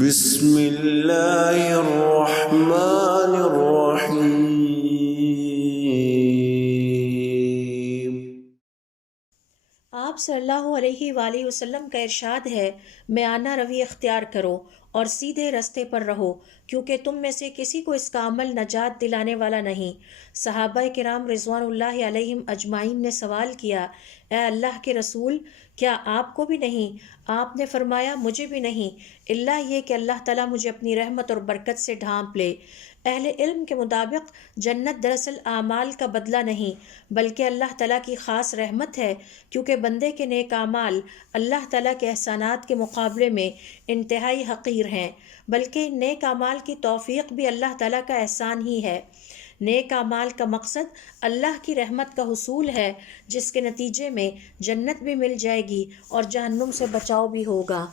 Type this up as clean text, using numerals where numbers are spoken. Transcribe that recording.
بسم اللہ الرحمن الرحیم۔ آپ صلی اللہ علیہ وآلہ وسلم کا ارشاد ہے، میانہ روی اختیار کرو اور سیدھے رستے پر رہو، کیونکہ تم میں سے کسی کو اس کا عمل نجات دلانے والا نہیں۔ صحابہ کرام رضوان اللہ علیہم اجمعین نے سوال کیا، اے اللہ کے رسول، کیا آپ کو بھی نہیں؟ آپ نے فرمایا، مجھے بھی نہیں، الا یہ کہ اللہ تعالیٰ مجھے اپنی رحمت اور برکت سے ڈھانپ لے۔ اہل علم کے مطابق جنت دراصل اعمال کا بدلہ نہیں بلکہ اللہ تعالیٰ کی خاص رحمت ہے، کیونکہ بندے کے نیک اعمال اللہ تعالیٰ کے احسانات کے مقابلے میں انتہائی حقیر ہیں، بلکہ نیک اعمال کی توفیق بھی اللہ تعالیٰ کا احسان ہی ہے۔ نیک اعمال کا مقصد اللہ کی رحمت کا حصول ہے، جس کے نتیجے میں جنت بھی مل جائے گی اور جہنم سے بچاؤ بھی ہوگا۔